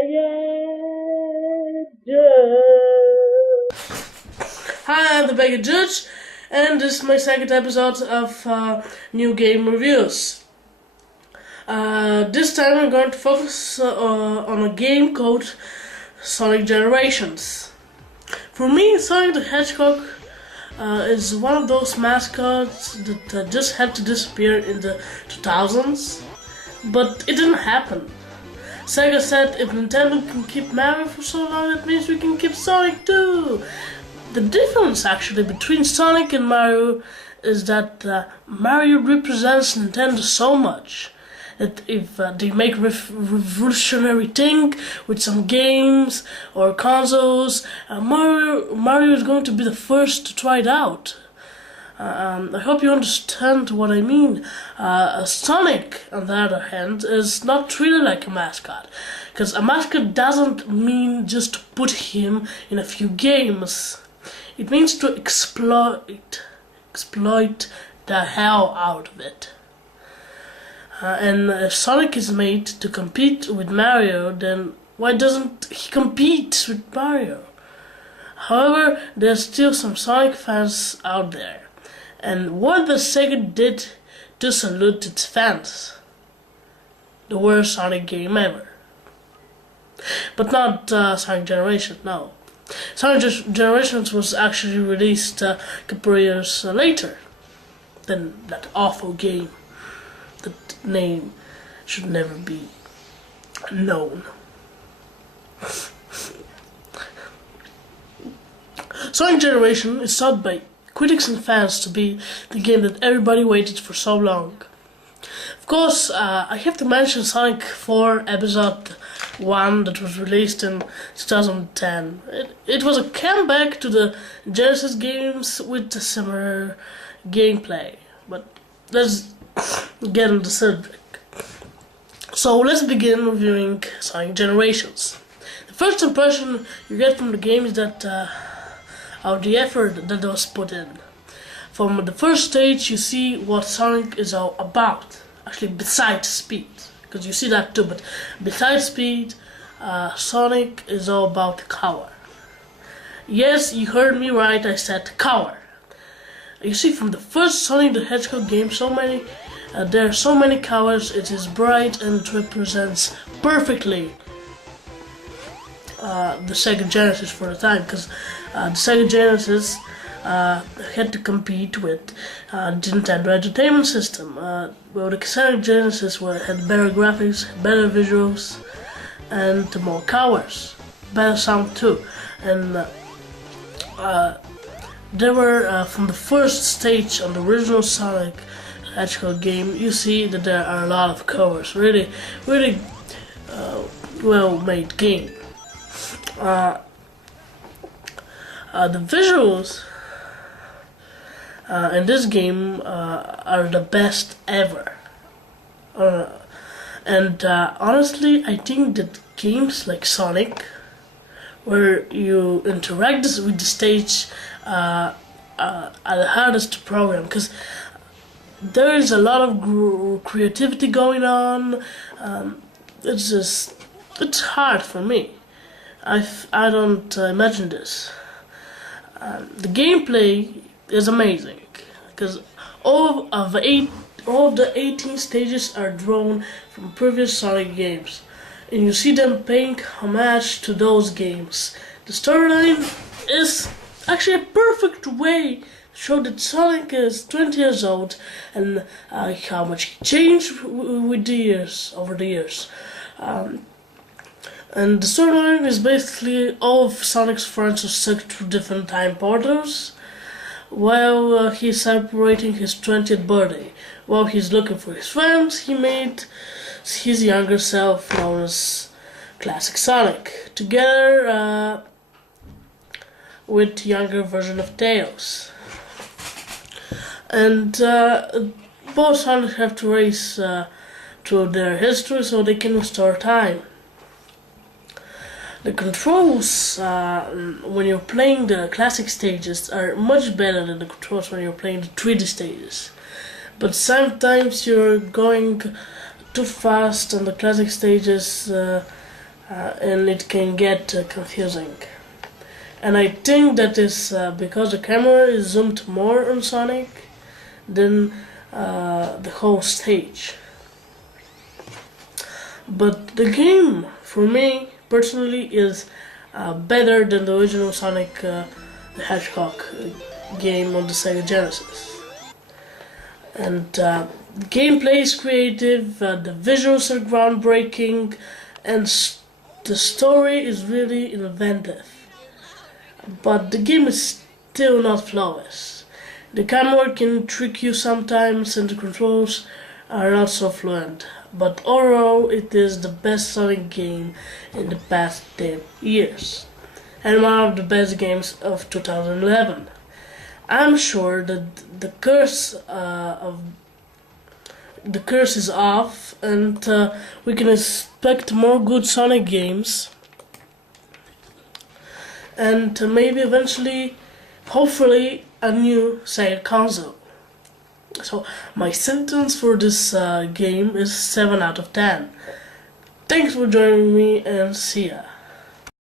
Hi, I'm the Beggar Judge, and this is my second episode of New Game Reviews. This time I'm going to focus on a game called Sonic Generations. For me, Sonic the Hedgehog is one of those mascots that just had to disappear in the 2000s, but it didn't happen. Sega said if Nintendo can keep Mario for so long, that means we can keep Sonic too. The difference actually between Sonic and Mario is that Mario represents Nintendo so much that if they make revolutionary thing with some games or consoles, Mario is going to be the first to try it out. I hope you understand what I mean. Sonic, on the other hand, is not treated like a mascot. Because a mascot doesn't mean just to put him in a few games. It means to exploit the hell out of it. And if Sonic is made to compete with Mario, then why doesn't he compete with Mario? However, there's still some Sonic fans out there. And what the Sega did to salute its fans? The worst Sonic game ever. But not Sonic Generations, no. Sonic Generations was actually released a couple of years later than that awful game. That name should never be known. Sonic Generation is thought by critics and fans to be the game that everybody waited for so long. Of course, I have to mention Sonic 4 Episode 1 that was released in 2010. It was a comeback to the Genesis games with a similar gameplay. But let's get on the subject. So let's begin reviewing Sonic Generations. The first impression you get from the game is that of the effort that was put in. From the first stage you see what Sonic is all about. Actually, besides speed, because you see that too, but besides speed, Sonic is all about cover. Yes, you heard me right, I said cover. You see, from the first Sonic the Hedgehog game, there are so many colors, it is bright and it represents perfectly the Sega Genesis for the time, because the Sega Genesis had to compete with the Nintendo Entertainment System. Well, the Sega Genesis had better graphics, better visuals, and more colors, better sound too. And there were, from the first stage on the original Sonic Hedgehog game, you see that there are a lot of colors. Really well made game. The visuals in this game are the best ever. And honestly, I think that games like Sonic, where you interact with the stage, are the hardest to program, because there is a lot of creativity going on. It's hard for me. I don't imagine this. The gameplay is amazing, because all of the 18 stages are drawn from previous Sonic games, and you see them paying homage to those games. The storyline is actually a perfect way to show that Sonic is 20 years old and how much he changed with the years, over the years. And the storyline is basically all of Sonic's friends are stuck through different time portals while he's celebrating his 20th birthday. While he's looking for his friends, he made his younger self, known as Classic Sonic, together with the younger version of Tails. And both Sonic have to race through their history so they can restore time. The controls when you're playing the classic stages are much better than the controls when you're playing the 3D stages. But sometimes you're going too fast on the classic stages and it can get confusing. And I think that is because the camera is zoomed more on Sonic than the whole stage. But the game, for me personally, is better than the original Sonic the Hedgehog game on the Sega Genesis. And the gameplay is creative, the visuals are groundbreaking, and the story is really inventive. But the game is still not flawless. The camera can trick you sometimes and the controls are not so fluent. But overall, it is the best Sonic game in the past 10 years. And one of the best games of 2011. I'm sure that the curse is off, and we can expect more good Sonic games, and maybe eventually, hopefully, a new Sega console. So my sentence for this game is 7 out of 10. Thanks for joining me, and see ya.